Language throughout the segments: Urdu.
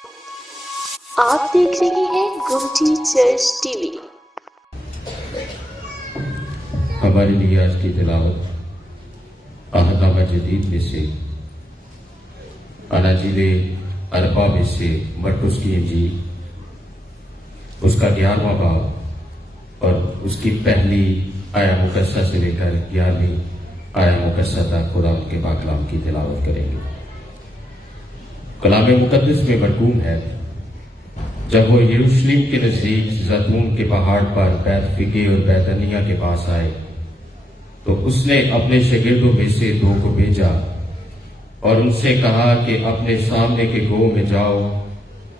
آپ دیکھ رہے ہیں گمٹی چرچ ٹی وی۔ ہمارے لیے آج کی تلاوت عہد نامہ جدید میں سے اناجیل اربع میں سے مرقس کی انجیل اس کا 11واں باب اور اس کی پہلی آیہ مقدسہ سے لے کر 11ویں آیہ مقدسہ تک خدا کے پاک کلام کی تلاوت کریں گے۔ کلام مقدس میں مرقوم ہے، جب وہ یروشلم کے نزدیک زیتون کے پہاڑ پر بیت فگے اور بیتنیہ کے پاس آئے تو اس نے اپنے شاگردوں میں سے 2 کو بھیجا اور ان سے کہا کہ اپنے سامنے کے گو میں جاؤ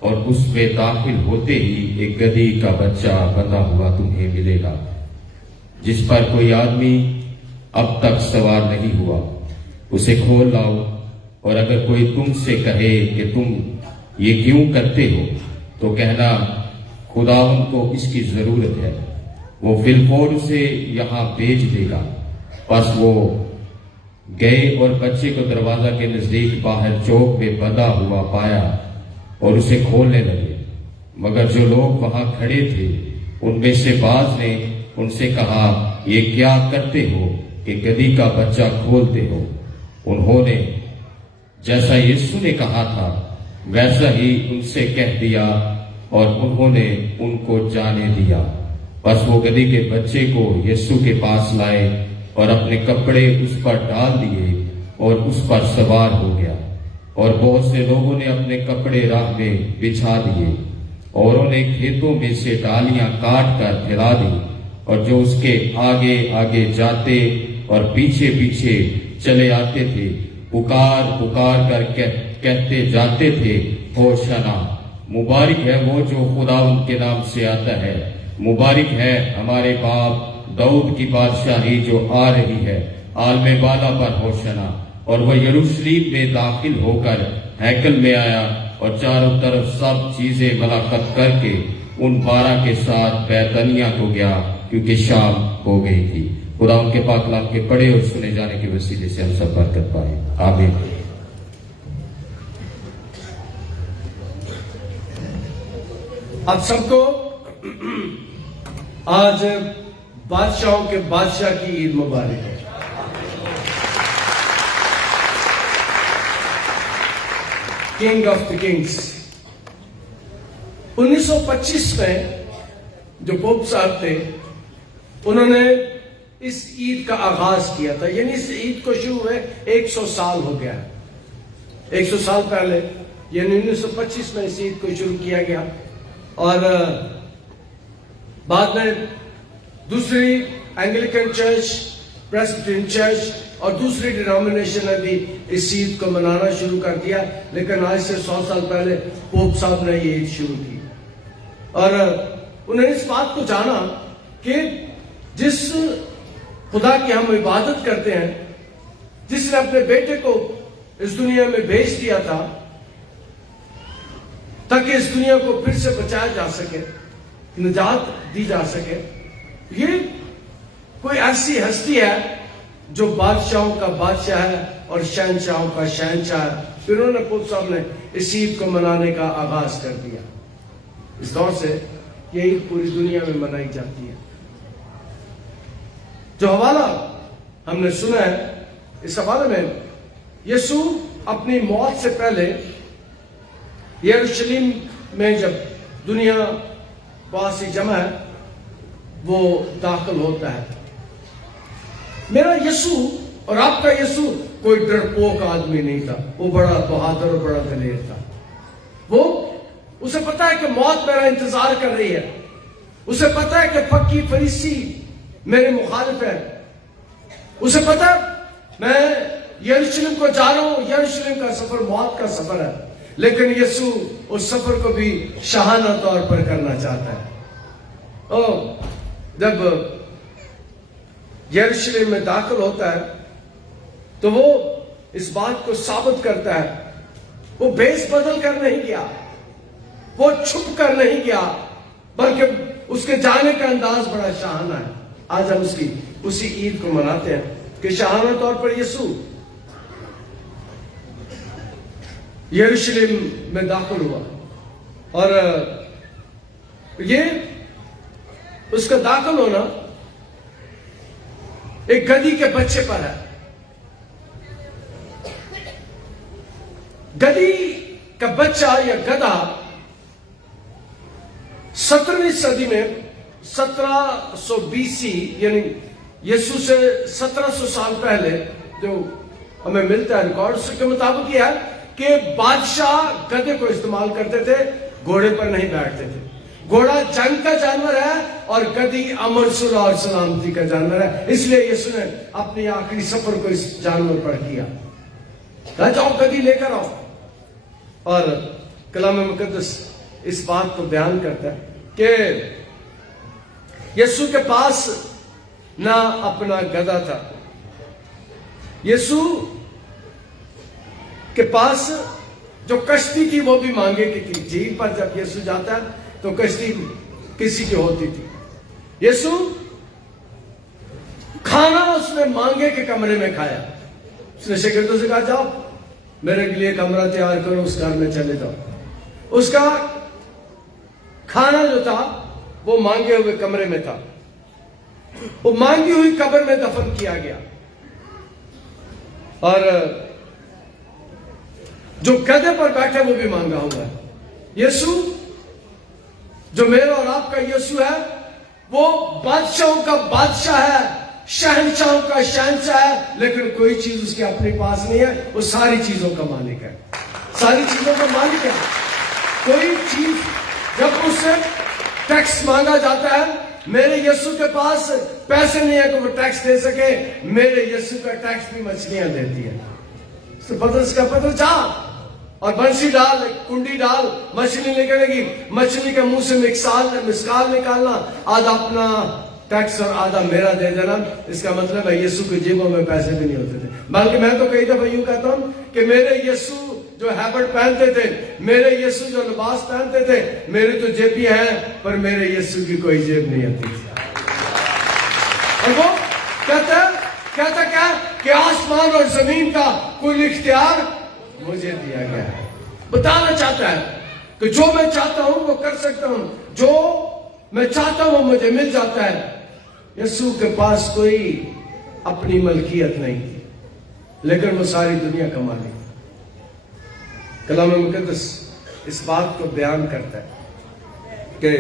اور اس میں داخل ہوتے ہی ایک گدھی کا بچہ بندھا ہوا تمہیں ملے گا، جس پر کوئی آدمی اب تک سوار نہیں ہوا، اسے کھول لاؤ، اور اگر کوئی تم سے کہے کہ تم یہ کیوں کرتے ہو تو کہنا خداوند کو اس کی ضرورت ہے، وہ فی الفور اسے یہاں بھیج دے گا۔ پس وہ گئے اور بچے کو دروازہ کے نزدیک باہر چوک میں بندھا ہوا پایا اور اسے کھولنے لگے، مگر جو لوگ وہاں کھڑے تھے ان میں سے بعض نے ان سے کہا، یہ کیا کرتے ہو کہ گدھی کا بچہ کھولتے ہو؟ انہوں نے جیسا یسوع نے کہا تھا ویسا ہی ان سے کہہ دیا اور انہوں نے ان کو جانے دیا۔ بس وہ گدھی کے بچے کو یسوع کے پاس لائے اور اپنے کپڑے اس پر ڈال دیے اور اس پر سوار ہو گیا، اور بہت سے لوگوں نے اپنے کپڑے راہ میں بچھا دیے، اوروں نے کھیتوں میں سے ڈالیاں کاٹ کر پھیلا دی، اور جو اس کے آگے آگے جاتے اور پیچھے پیچھے چلے آتے تھے پکار پکار کر کہتے جاتے تھے، ہوشنا، مبارک ہے وہ جو خداوند کے نام سے آتا ہے، مبارک ہے ہمارے باپ داؤد کی بادشاہی جو آ رہی ہے، عالم بالا پر ہوشنا۔ اور وہ یروشلم میں داخل ہو کر ہیکل میں آیا اور چاروں طرف سب چیزیں ملاقات کر کے ان 12 کے ساتھ بیتنیہ کو گیا، کیونکہ شام ہو گئی تھی۔ خدا ان کے پاک کلام کے پڑھے اور سنے جانے کے وسیلے سے ہم سب برکت پائیں، آمین۔ آپ سب کو آج بادشاہوں کے بادشاہ کی عید مبارک ہے۔ King of the Kings. 1925 میں جو پوپ صاحب تھے انہوں نے اس عید کا آغاز کیا تھا، یعنی اس عید کو شروع ہوئے 100 سال ہو گیا، 100 سال پہلے، یعنی 1925 میں اس عید کو شروع کیا گیا، اور بعد میں دوسری اینگلیکن چرچ، پریسبیٹرین چرچ اور دوسری ڈینامینیشن نے بھی اس عید کو منانا شروع کر دیا، لیکن آج سے 100 سال پہلے پوپ صاحب نے یہ عید شروع کی، اور انہیں اس بات کو جانا کہ جس خدا کی ہم عبادت کرتے ہیں، جس نے اپنے بیٹے کو اس دنیا میں بھیج دیا تھا تاکہ اس دنیا کو پھر سے بچایا جا سکے، نجات دی جا سکے، یہ کوئی ایسی ہستی ہے جو بادشاہوں کا بادشاہ ہے اور شہنشاہوں کا شہنشاہ ہے۔ پھر انہوں نے پوپ صاحب نے اس عید کو منانے کا آغاز کر دیا۔ اس دور سے یہ عید پوری دنیا میں منائی جاتی ہے۔ جو حوالہ ہم نے سنا ہے، اس حوالے میں یسوع اپنی موت سے پہلے یروشلم میں جب دنیا باسی جمع ہے وہ داخل ہوتا ہے۔ میرا یسوع اور آپ کا یسوع کوئی ڈرپوک آدمی نہیں تھا، وہ بڑا بہادر اور بڑا دلیر تھا۔ وہ اسے پتا ہے کہ موت میرا انتظار کر رہی ہے، اسے پتا ہے کہ پکی فریسی میرے مخالف ہے، اسے پتا میں یروشلم کو جا رہا ہوں، یروشلم کا سفر موت کا سفر ہے، لیکن یسوع اس سفر کو بھی شاہانہ طور پر کرنا چاہتا ہے۔ جب یروشلم میں داخل ہوتا ہے تو وہ اس بات کو ثابت کرتا ہے، وہ بیس بدل کر نہیں گیا، وہ چھپ کر نہیں گیا، بلکہ اس کے جانے کا انداز بڑا شاہانہ ہے۔ آج ہم اسی عید کو مناتے ہیں کہ شاہانہ طور پر یسوع یروشلم میں داخل ہوا، اور یہ اس کا داخل ہونا ایک گدھی کے بچے پر ہے. گدھی کا بچہ یا گدھا 17ویں صدی میں 1720 یعنی یسوع سے 1700 سال پہلے جو ہمیں ملتا ہے ریکارڈ، اس کے مطابق یہ ہے کہ بادشاہ گدھے کو استعمال کرتے تھے، گھوڑے پر نہیں بیٹھتے تھے. گھوڑا جنگ کا جانور ہے اور گدھی امن صلح اور سلامتی کا جانور ہے. اس لیے یسوع نے اپنی آخری سفر کو اس جانور پر کیا. کہا جاؤ گدھی لے کر آؤ. اور کلام مقدس اس بات کو بیان کرتا ہے کہ یسوع کے پاس نہ اپنا گدھا تھا. یسوع کے پاس جو کشتی تھی وہ بھی مانگے کی تھی. جھیل پر جب یسوع جاتا ہے تو کشتی کسی کی ہوتی تھی. یسوع کھانا اس نے مانگے کے کمرے میں کھایا. اس نے شاگردوں سے کہا جاؤ میرے لیے کمرہ تیار کرو، اس گھر میں چلے جاؤ. اس کا کھانا جو تھا وہ مانگے ہوئے کمرے میں تھا. وہ مانگی ہوئی قبر میں دفن کیا گیا. اور جو گدھے پر بیٹھے وہ بھی مانگا ہوا ہے. یسوع جو میرا اور آپ کا یسوع ہے وہ بادشاہوں کا بادشاہ ہے، شہنشاہوں کا شہنشاہ ہے، لیکن کوئی چیز اس کے اپنے پاس نہیں ہے. وہ ساری چیزوں کا مالک ہے، ساری چیزوں کا مالک ہے. کوئی چیز جب اس سے ٹیکس مانگا جاتا ہے، میرے یسوع کے پاس پیسے نہیں ہے کہ وہ ٹیکس دے سکے. میرے یسوع کا ٹیکس بھی مچھلیاں دیتی ہے. پترس کا پتر جا اور بنسی ڈال، کنڈی ڈال، مچھلی نکلے گی. مچھلی کے منہ سے مسکال نکالنا، آدھا اپنا ٹیکس اور آدھا میرا دے دینا. اس کا مطلب ہے یسوع کی جیبوں میں پیسے بھی نہیں ہوتے تھے. بلکہ میں تو کئی دفعہ یوں کہتا ہوں کہ میرے یسوع جو ہیبٹ پہنتے تھے، میرے یسوع جو لباس پہنتے تھے، میری تو جیبیں ہیں پر میرے یسوع کی کوئی جیب نہیں آتی تھی. اور وہ کہتا کیا کہ آسمان اور زمین کا کل اختیار مجھے دیا گیا ہے. بتانا چاہتا ہے کہ جو میں چاہتا ہوں وہ کر سکتا ہوں، جو میں چاہتا ہوں وہ مجھے مل جاتا ہے. یسوع کے پاس کوئی اپنی ملکیت نہیں تھی، لیکن وہ ساری دنیا کا مالک. کلام مقدس اس بات کو بیان کرتا ہے کہ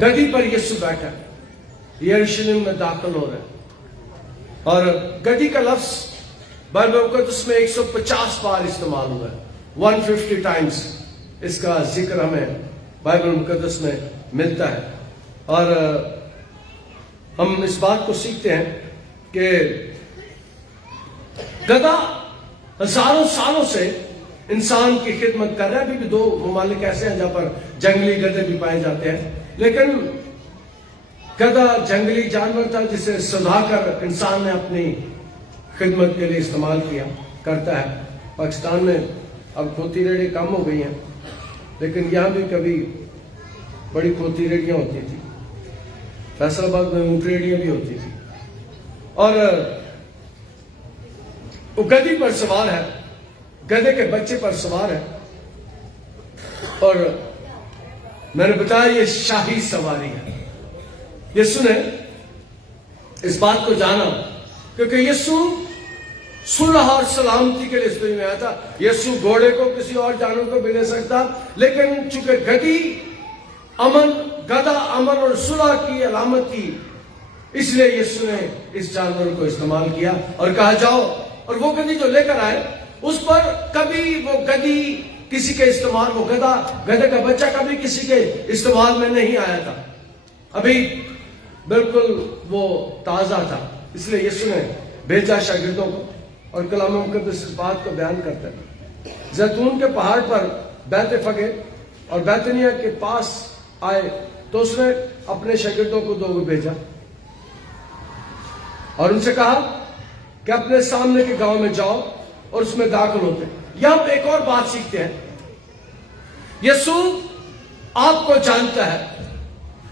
گدھی پر یسوع بیٹھا یروشلم میں داخل ہو رہا ہے. اور گدھی کا لفظ بائبل مقدس میں 150 بار استعمال ہوا ہے. 150 ٹائمز اس کا ذکر ہمیں بائبل مقدس میں ملتا ہے. اور ہم اس بات کو سیکھتے ہیں کہ گدھا ہزاروں سالوں سے انسان کی خدمت کر رہا ہے. ابھی بھی 2 ممالک ایسے ہیں جہاں پر جنگلی گدھے بھی پائے جاتے ہیں، لیکن گدھا جنگلی جانور تھا جسے سدھا کر انسان نے اپنی خدمت کے لیے استعمال کرتا ہے. پاکستان میں اب کھوتی ریڑھی کم ہو گئی ہیں، لیکن یہاں بھی کبھی بڑی کھوتی ریڑھیاں ہوتی تھی. فیصل آباد میں اونٹ ریڑھیاں بھی ہوتی تھی. اور وہ گدھی پر سوار ہے، گدھے کے بچے پر سوار ہے. اور میں نے بتایا یہ شاہی سواری ہے. یسوع نے اس بات کو جانا کیونکہ یسوع صلح اور سلامتی کے لیے اس دنیا میں آیا تھا. یسوع گھوڑے کو کسی اور جانور کو بھی لے سکتا، لیکن چونکہ گدھا امن اور صلح کی علامت تھی، اس لیے یسوع نے اس جانور کو استعمال کیا اور کہا جاؤ. اور وہ گدھی جو لے کر آئے اس پر کبھی وہ گدھی کسی کے استعمال، وہ گدھے کا بچہ کبھی کسی کے استعمال میں نہیں آیا تھا. ابھی بالکل وہ تازہ تھا. اس لیے یسوع نے بھیجا شاگردوں کو. اور کلام مقدس اس بات کو بیان کرتا ہے. زیتون کے پہاڑ پر بیت فگے اور بیتنیہ کے پاس آئے تو اس نے اپنے شاگردوں کو 2 بھیجا اور ان سے کہا کہ اپنے سامنے کے گاؤں میں جاؤ اور اس میں داخل ہوتے. یہاں پہ ایک اور بات سیکھتے ہیں. یسوع آپ کو جانتا ہے،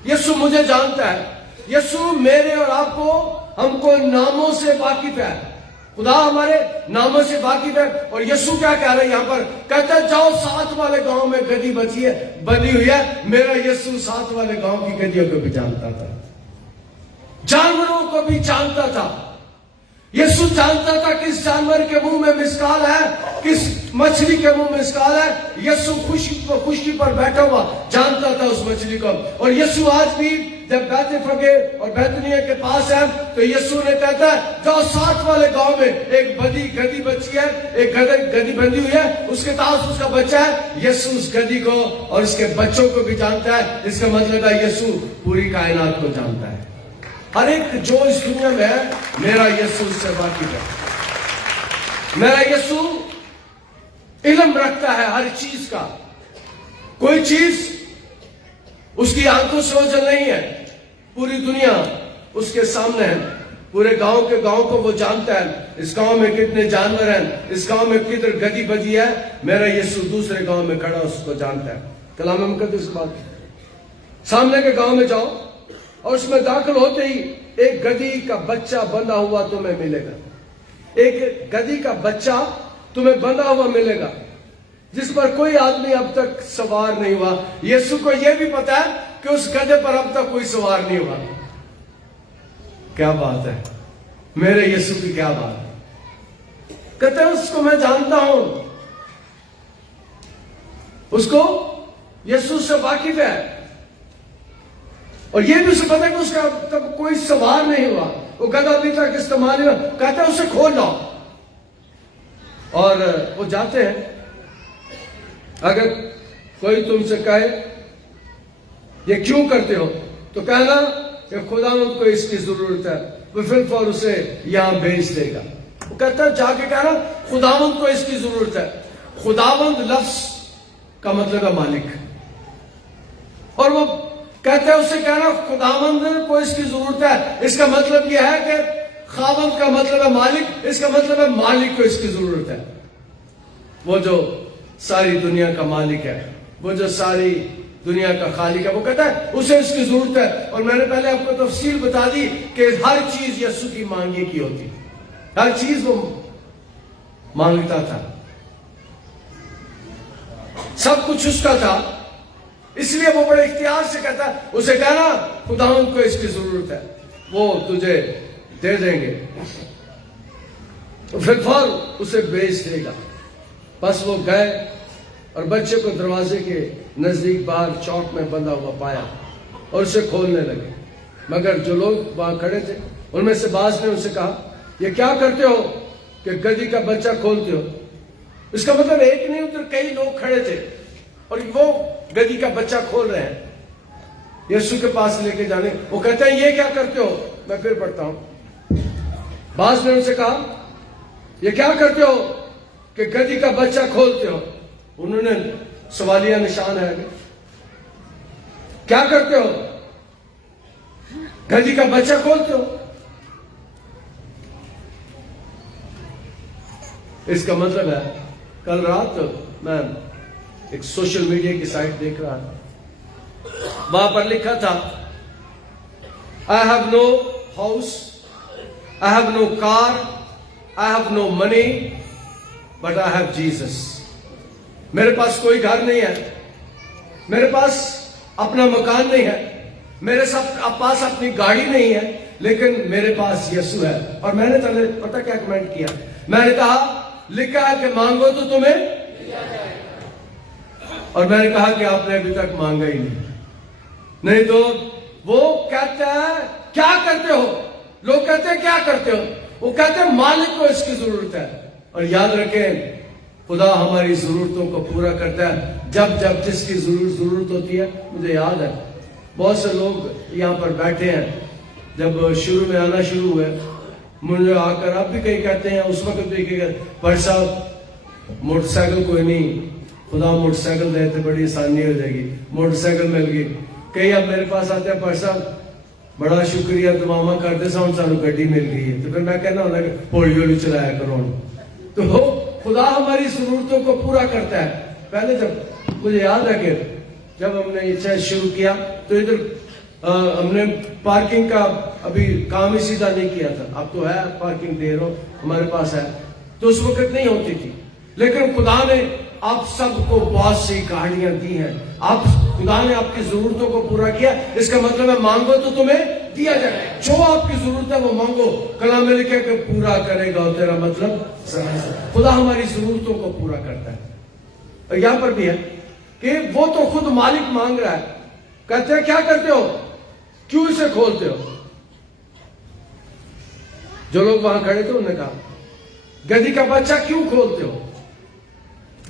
یسوع مجھے جانتا ہے. یسوع میرے اور آپ کو، ہم کو ناموں سے واقف ہے. خدا ہمارے ناموں سے واقف ہے. اور یسوع کیا کہہ رہا ہے یہاں پر؟ کہتا ہے جاؤ ساتھ والے گاؤں میں گدی بندھی ہوئی ہے. میرا یسوع ساتھ والے گاؤں کی گدیوں کو بھی جانتا تھا, جانوروں کو بھی جانتا تھا. یسوع جانتا تھا کس جانور کے منہ میں مسکال ہے, کس مچھلی کے منہ میں مسکال ہے. یسوع خشکی پر بیٹھا ہوا جانتا تھا اس مچھلی کو. اور یسوع آج بھی جب بیت فگے اور بیتنیہ کے پاس ہے تو یسوع نے کہتا ہے جاؤ ساتھ والے گاؤں میں ایک گدی بچی ہے, ایک گدی بندھی ہوئی ہے, اس کے پاس اس کا بچہ ہے. یسوع اس گدی کو اور اس کے بچوں کو بھی جانتا ہے. اس کا مطلب ہے یسوع پوری کائنات کو جانتا ہے. ہر ایک جو اس دنیا میں ہے میرا یسوع اس سے واقف ہے. میرا یسوع علم رکھتا ہے ہر چیز کا. کوئی چیز اس کی آنکھوں سے اوجھل نہیں ہے. پوری دنیا اس کے سامنے ہے. پورے گاؤں کے گاؤں کو وہ جانتا ہے. اس گاؤں میں کتنے جانور ہیں, اس گاؤں میں کدھر گدی بجی ہے, میرا یسوع دوسرے گاؤں میں کھڑا اس کو جانتا ہے. کلام مقدس بات. سامنے کے گاؤں میں جاؤ اور اس میں داخل ہوتے ہی ایک گدی کا بچہ بندھا ہوا تمہیں ملے گا. ایک گدی کا بچہ تمہیں بندھا ہوا ملے گا جس پر کوئی آدمی اب تک سوار نہیں ہوا. یسوع کو یہ بھی پتا ہے کہ اس گدھے پر اب تک کوئی سوار نہیں ہوا. کیا بات ہے, میرے یسوع کی کیا بات ہے. کہتے ہیں اس کو میں جانتا ہوں. اس کو یسوع سے واقف ہے اور یہ بھی اسے پتا ہے کہ اس کا اب تک کوئی سوار نہیں ہوا. وہ گدھا ابھی تک استعمال نہیں ہوا. کہتا ہے اسے کھول لاؤ. اور وہ جاتے ہیں. اگر کوئی تم سے کہے یہ کیوں کرتے ہو تو کہنا کہ خداوند کو اس کی ضرورت ہے, وہ پھر فور اسے یہاں بھیج دے گا. وہ کہتا ہے جا کے کہنا خداوند کو اس کی ضرورت ہے. خداوند لفظ کا مطلب ہے مالک. اور وہ کہتے ہیں اسے کہنا خداوند کو اس کی ضرورت ہے. اس کا مطلب یہ ہے کہ خاوند کا مطلب ہے مالک, اس کا مطلب ہے مالک کو اس کی ضرورت ہے. وہ جو ساری دنیا کا مالک ہے, وہ جو ساری دنیا کا خالق ہے, وہ کہتا ہے اسے اس کی ضرورت ہے. اور میں نے پہلے آپ کو تفصیل بتا دی کہ ہر چیز یسوع کی مانگے کی ہوتی. ہر چیز وہ مانگتا تھا. سب کچھ اس کا تھا. اس لیے وہ بڑے اختیار سے کہتا ہے اسے کہنا خداوند کو اس کی ضرورت ہے, وہ تجھے دے دیں گے. پھر فور اسے بیچ دے گا. بس وہ گئے اور بچے کو دروازے کے نزدیک باہر چوک میں بندھا ہوا پایا اور اسے کھولنے لگے. مگر جو لوگ وہاں کھڑے تھے ان میں سے بعض نے اسے کہا یہ کیا کرتے ہو کہ گدی کا بچہ کھولتے ہو. اس کا مطلب ایک نہیں, ادھر کئی لوگ کھڑے تھے اور وہ گدی کا بچہ کھول رہے ہیں یسوع کے پاس لے کے جانے. وہ کہتے ہیں یہ کیا کرتے ہو. میں پھر پڑھتا ہوں. بعض نے ان سے کہا یہ کیا کرتے ہو کہ گدی کا بچہ کھولتے ہو. انہوں نے سوالیہ نشان ہے کیا کرتے ہو, گدی کا بچہ کھولتے ہو. اس کا مطلب ہے کل رات میں ایک سوشل میڈیا کی سائٹ دیکھ رہا تھا. وہاں پر لکھا تھا I have no house, I have no car, I have no money, but I have Jesus. میرے پاس کوئی گھر نہیں ہے, میرے پاس اپنا مکان نہیں ہے, میرے پاس اپنی گاڑی نہیں ہے, لیکن میرے پاس یسوع ہے. اور میں نے پہلے پتہ کیا کمنٹ کیا, میں نے کہا لکھا ہے کہ مانگو تو تمہیں, اور میں نے کہا کہ آپ نے ابھی تک مانگا ہی نہیں تو وہ کہتے ہیں کیا کرتے ہو. لوگ کہتے ہیں کیا کرتے ہو, وہ کہتے ہیں مالک کو اس کی ضرورت ہے. اور یاد رکھیں خدا ہماری ضرورتوں کو پورا کرتا ہے جب جب جس کی ضرورت ہوتی ہے. مجھے یاد ہے بہت سے لوگ یہاں پر بیٹھے ہیں, جب شروع میں آنا شروع ہوئے مجھے آ کر آپ بھی کہیں کہتے ہیں, اس وقت بھی کہ پر صاحب موٹر سائیکل کوئی نہیں, خدا موٹر سائیکل دے تو بڑی آسانی ہو جائے گی, موٹر سائیکل مل گئی. کئی اب میرے پاس آتے ہیں پر صاحب بڑا شکریہ تماما کرتے سا سانو گڈی مل گئی ہے. تو پھر میں کہنا ہونا کہ ہولی ہولی چلایا کرو. تو خدا ہماری ضرورتوں کو پورا کرتا ہے. پہلے جب مجھے یاد ہے کہ جب ہم نے یہ چیز شروع کیا تو ادھر ہم نے پارکنگ کا ابھی کام ہی سیدھا نہیں کیا تھا. اب تو ہے پارکنگ دے رہا ہمارے پاس ہے, تو اس وقت نہیں ہوتی تھی. لیکن خدا نے آپ سب کو بہت سی گاڑیاں دی ہیں. خدا نے آپ کی ضرورتوں کو پورا کیا. اس کا مطلب ہے مانگو تو تمہیں دیا جائے. جو آپ کی ضرورت ہے وہ مانگو, کلام میں لکھا کہ پورا کرے گا تیرا مطلب. خدا ہماری ضرورتوں کو پورا کرتا ہے. اور یہاں پر بھی ہے کہ وہ تو خود مالک مانگ رہا ہے. کہتے ہیں کیا کرتے ہو, کیوں اسے کھولتے ہو؟ جو لوگ وہاں کھڑے تھے انہوں نے کہا گدھی کا بچہ کیوں کھولتے ہو؟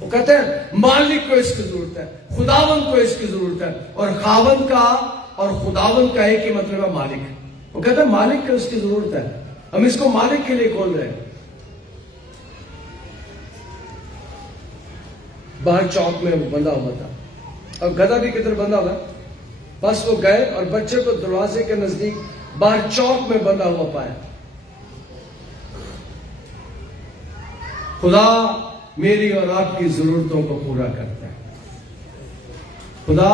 وہ کہتے ہیں مالک کو اس کی ضرورت ہے, خداوند کو اس کی ضرورت ہے. اور خاوند کا اور خداوند کا ایک ہی مطلب ہے مالک. وہ کہتے ہیں مالک کو اس کی ضرورت ہے, ہم اس کو مالک کے لیے کھول رہے ہیں. باہر چوک میں وہ بندہ ہوا تھا, اور گدھا بھی کدھر بندہ ہوا. بس وہ گئے اور بچے کو دروازے کے نزدیک باہر چوک میں بندہ ہوا پایا. خدا میری اور آپ کی ضرورتوں کو پورا کرتا ہے. خدا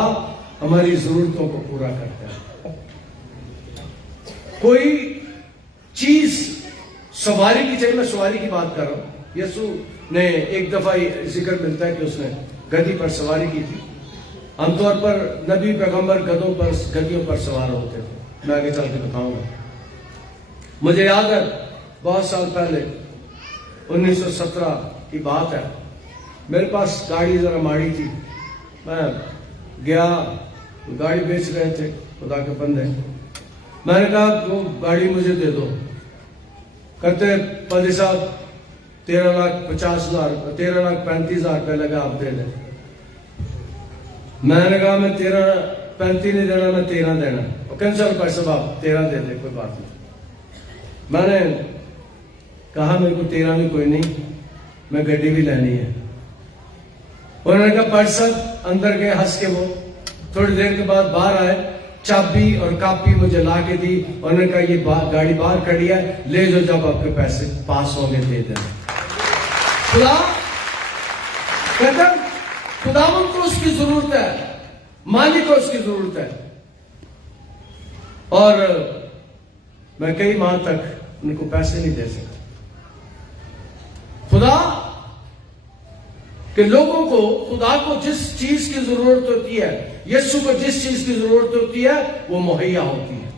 ہماری ضرورتوں کو پورا کرتا ہے. کوئی چیز سواری کی چاہیے, میں سواری کی بات کر رہا ہوں. یسوع نے ایک دفعہ ذکر ملتا ہے کہ اس نے گدھی پر سواری کی تھی. عام طور پر نبی پیغمبر گدھیوں پر سوار ہوتے تھے. میں آگے چل کے بتاؤں گا. مجھے یاد ہے بہت سال پہلے 1917 کی بات ہے, میرے پاس گاڑی ذرا ماڑی تھی. میں گیا, گاڑی بیچ رہے تھے خدا کے بندے. میں نے کہا وہ گاڑی مجھے دے دو. کہتے پادری صاحب 13,50,000 13,35,000 روپے لگا, آپ دے دیں. میں نے کہا میں 13,35 نہیں دینا, میں 13 دینا. کینسل پیسے باپ 13 دے دے, کوئی بات نہیں. میں نے کہا میرے کو 13 میں کوئی نہیں, میں گڈی بھی لینی ہے. انہوں نے کہا پاٹ صاحب اندر گئے ہنس کے. وہ تھوڑی دیر کے بعد باہر آئے, چابی اور کاپی مجھے لا کے دی. انہوں نے کہا یہ گاڑی باہر کھڑی ہے, لے جو, جب آپ کے پیسے پاس ہوں گے دے دینا. خدا کہتا خداوند کو اس کی ضرورت ہے, مالک کو اس کی ضرورت ہے. اور میں کئی ماہ تک ان کو پیسے نہیں دے سکتا. خدا کہ لوگوں کو, خدا کو جس چیز کی ضرورت ہوتی ہے, یسوع کو جس چیز کی ضرورت ہوتی ہے وہ مہیا ہوتی ہے,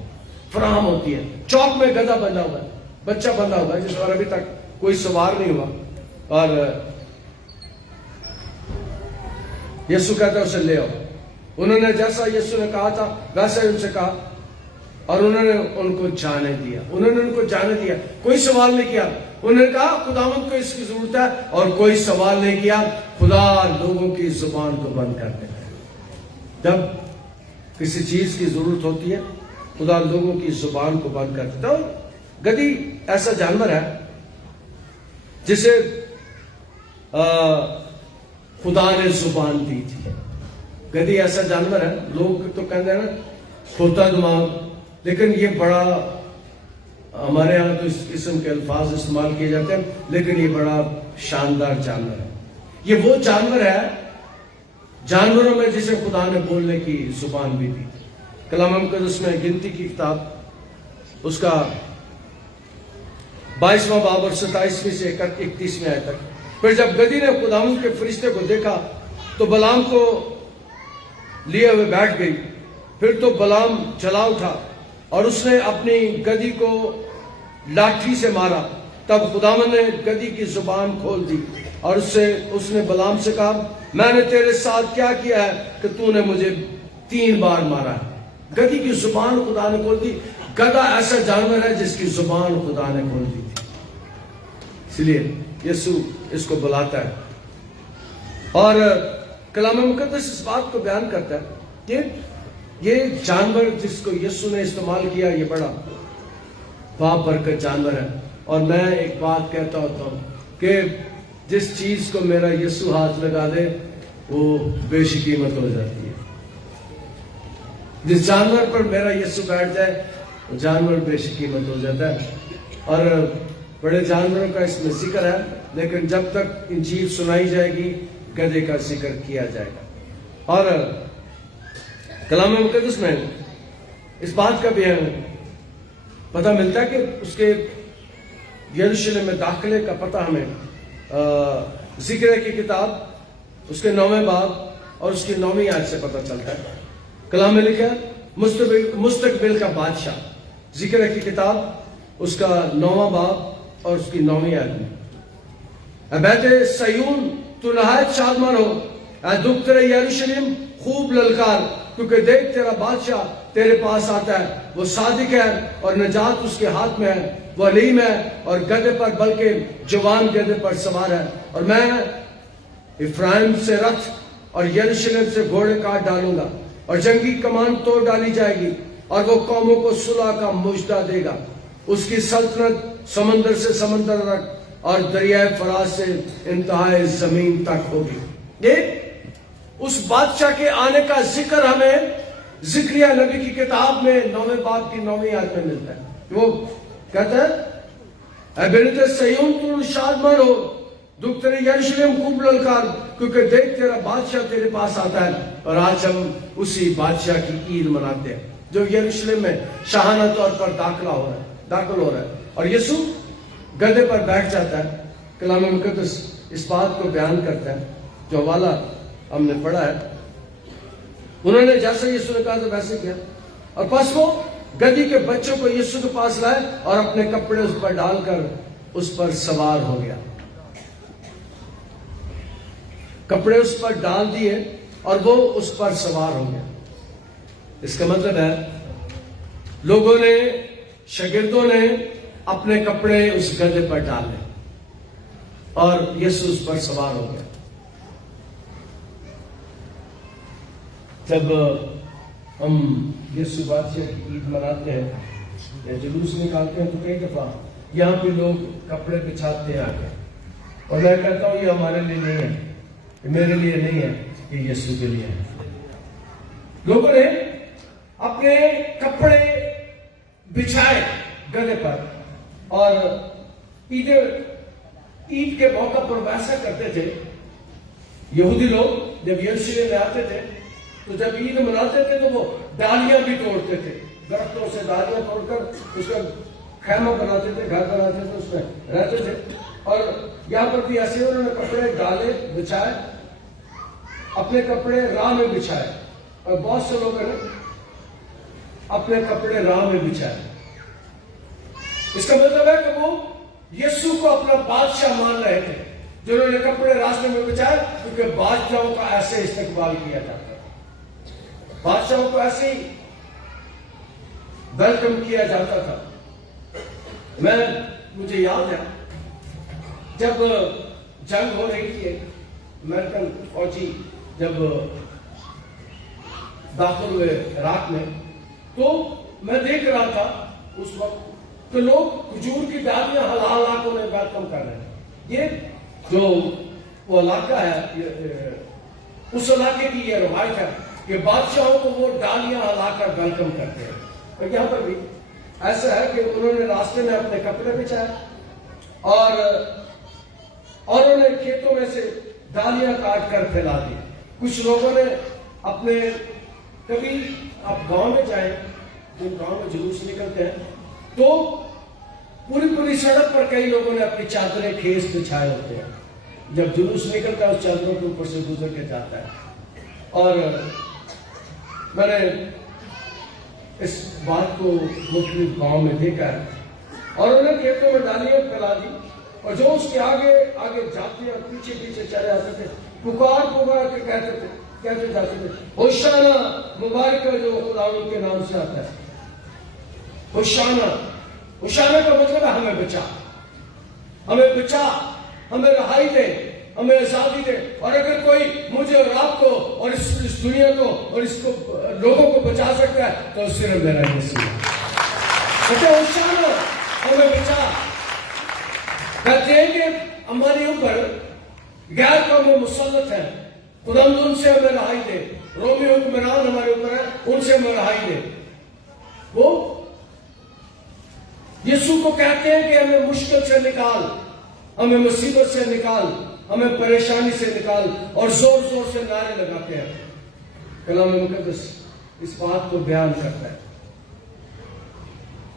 فراہم ہوتی ہے. چوک میں گدھا بندھا ہوا ہے, بچہ بندھا ہوا ہے جس پر ابھی تک کوئی سوار نہیں ہوا. اور یسوع کہتا ہے اسے لے آؤ. انہوں نے جیسا یسوع نے کہا تھا ویسا ہی ان سے کہا, اور انہوں نے ان کو جانے دیا. انہوں نے ان کو جانے دیا, کوئی سوال نہیں کیا. انہوں نے کہا خداوند کو اس کی ضرورت ہے, اور کوئی سوال نہیں کیا. خدا لوگوں کی زبان کو بند کر دیتا ہے. جب کسی چیز کی ضرورت ہوتی ہے خدا لوگوں کی زبان کو بند کر دیتا ہے. گدھی ایسا جانور ہے جسے خدا نے زبان دی تھی. گدھی ایسا جانور ہے, لوگ تو کہتے ہیں نا کھوتا دماغ, لیکن یہ بڑا, ہمارے یہاں تو اس قسم کے الفاظ استعمال کیے جاتے ہیں, لیکن یہ بڑا شاندار جانور ہے. یہ وہ جانور ہے جانوروں میں جسے خدا نے بولنے کی زبان بھی دی. کلام مقدس میں گنتی کی کتاب اس کا 22واں باب اور 27ویں سے 31ویں آیت تک. پھر جب گدھی نے خداوند کے فرشتے کو دیکھا تو بلعام کو لیے ہوئے بیٹھ گئی. پھر تو بلعام چلا اٹھا اور اس نے اپنی گدھی کو لاٹھی سے مارا. تب خداوند نے گدھی کی زبان کھول دی اور اس نے بلعام سے کہا میں نے تیرے ساتھ کیا کیا ہے کہ تو نے مجھے 3 بار مارا ہے. گدھی کی زبان خدا نے کھول دی. گدھا ایسا جانور ہے جس کی زبان خدا نے کھول دی تھی. اس لیے یسوع اس کو بلاتا ہے. اور کلام مقدس اس بات کو بیان کرتا ہے کہ یہ جانور جس کو یسوع نے استعمال کیا یہ بڑا بابرکت جانور ہے. اور میں ایک بات کہتا ہوتا ہوں کہ جس چیز کو میرا یسوع ہاتھ لگا دے وہ بے قیمت ہو جاتی ہے. جس جانور پر میرا یسوع بیٹھ جائے وہ جانور بے قیمت ہو جاتا ہے. اور بڑے جانوروں کا اس میں ذکر ہے, لیکن جب تک انجیل سنائی جائے گی گدھے کا ذکر کیا جائے گا. اور کلام مقدس میں اس بات کا بھی ہمیں پتہ ملتا ہے کہ اس کے یروشلم میں داخلے کا پتہ ہمیں ذکر کی کتاب اس کے 9ویں باب اور اس کی 9ویں آیت سے پتہ چلتا ہے. کلام میں لکھا ہے مستقبل کا بادشاہ، ذکر کی کتاب اس کا 9واں باب اور اس کی 9ویں آیت میں، اے بیت سیون تو نہایت شادمان ہو، اے دختر یروشلم خوب للکار، کیونکہ دیکھ تیرا بادشاہ تیرے پاس آتا ہے، وہ صادق ہے اور نجات اس کے ہاتھ میں ہے، وہ علیم ہے اور گدھے پر بلکہ جوان گدھے پر سوار ہے، اور میں افرایم سے رتھ اور یروشلم سے گھوڑے کاٹ ڈالوں گا، اور جنگی کمان توڑ ڈالی جائے گی، اور وہ قوموں کو صلح کا مژدہ دے گا. اس کی سلطنت سمندر سے سمندر تک اور دریائے فرات سے انتہائے زمین تک ہوگی. یہ اس بادشاہ کے آنے کا ذکر ہمیں ذکریہ نبی کی کتاب میں 9ویں باب کی 9ویں آیت میں ملتا ہے. وہ کہتا ہے اے بنت سیون تو شادمان ہو، دختر یروشلم خوب للکار، کیونکہ دیکھ تیرا بادشاہ تیرے پاس آتا ہے. اور آج ہم اسی بادشاہ کی عید مناتے ہیں جو یروشلم میں شاہانہ طور پر داخل ہو رہا ہے، اور یسوع گدھے پر بیٹھ جاتا ہے. کلام مقدس اس بات کو بیان کرتا ہے جو حوالہ ہم نے پڑھا ہے. انہوں نے جیسے یسوع نے کہا تو ویسے کیا، اور پس وہ گدھی کے بچوں کو یسوع کے پاس لائے اور اپنے کپڑے اس پر ڈال کر اس پر سوار ہو گیا. کپڑے اس پر ڈال دیے اور وہ اس پر سوار ہو گیا. اس کا مطلب ہے لوگوں نے، شاگردوں نے اپنے کپڑے اس گدھے پر ڈالے اور یسوع اس پر سوار ہو گیا. جب ہم یسوع بادشاہ کی عید مناتے ہیں یا جلوس نکالتے ہیں تو کئی دفعہ یہاں پہ لوگ کپڑے بچھاتے ہیں آگے، اور میں کہتا ہوں یہ ہمارے لیے نہیں ہے، یہ میرے لیے نہیں ہے، یہ یسوع کے لیے ہے. لوگوں نے اپنے کپڑے بچھائے گدھے پر، اور عید کے موقع پر ویسا کرتے تھے. یہودی لوگ جب یروشلم میں آتے تھے تو جب عید مناتے تھے تو وہ ڈالیاں بھی توڑتے تھے، درختوں سے ڈالیاں توڑ کر اس کا خیمہ بناتے تھے، گھر بناتے تھے، اس میں رہتے تھے. اور یہاں پر بھی ایسے انہوں نے کپڑے ڈالے، بچھائے، اپنے کپڑے راہ میں بچھائے، اور بہت سے لوگوں نے اپنے کپڑے راہ میں بچھائے. اس کا مطلب ہے کہ وہ یسوع کو اپنا بادشاہ مان رہے تھے جنہوں نے کپڑے راستے میں بچھائے، کیونکہ بادشاہوں کا ایسے استقبال کیا جاتا ہے، بادشاہوں کو ایسے ہی ویلکم کیا جاتا تھا. مجھے یاد ہے جب جنگ ہو رہی تھی، امریکن فوجی جب داخل ہوئے عراق میں، تو میں دیکھ رہا تھا اس وقت کہ لوگ کھجور کی ڈالیاں ہلا ہلا کے انہیں ویلکم کر رہے ہیں. یہ جو وہ علاقہ ہے، اس علاقے کی یہ روایت ہے کہ بادشاہوں کو وہ ڈالیاں ہلا کر ویلکم کرتے ہیں. اور یہاں پر بھی ایسا ہے کہ انہوں نے راستے میں اپنے کپڑے بچھائے اور انہوں نے کھیتوں میں سے ڈالیاں کاٹ کر پھیلا دی. کچھ لوگوں نے اپنے، کبھی آپ گاؤں میں جائیں، جن گاؤں میں جلوس نکلتے ہیں تو پوری سڑک پر کئی لوگوں نے اپنی چادریں کھیس بچھائے ہوتے ہیں. جب جلوس نکلتا ہے اس چادروں کے اوپر سے گزر کے جاتا ہے. اور میں نے اس بات کو مختلف گاؤں میں دیکھا ہے، اور انہوں نے کھیتوں میں ڈالیاں پھیلا دی، اور جو اس کے آگے آگے جاتے اور پیچھے پیچھے چلے آتے تھے، پکار کے کہتے جاتے تھے ہوشانہ، مبارک ہے جو خداوند کے نام سے آتا ہے. ہوشانہ کا مطلب ہے ہمیں بچا، ہمیں رہائی دے، ہمیں آزادی دے. اور اگر کوئی مجھے اور آپ کو اور اس دنیا کو اور اس کو لوگوں کو بچا سکتا ہے تو صرف میرا یسوع ہے. ہوشانہ، ہمیں بچا. کہتے ہیں کہ ہمارے اوپر غیر قومیں مسلط ہیں، خداوند ان سے ہمیں رہائی دے. رومی حکمران ہمارے اوپر ہیں، ان سے ہمیں رہائی دے. وہ یسوع کو کہتے ہیں کہ ہمیں مشکل سے نکال، ہمیں مصیبت سے نکال، ہمیں پریشانی سے نکال، اور زور زور سے نعرے لگاتے ہیں. کلام مقدس اس بات کو بیان کرتا ہے.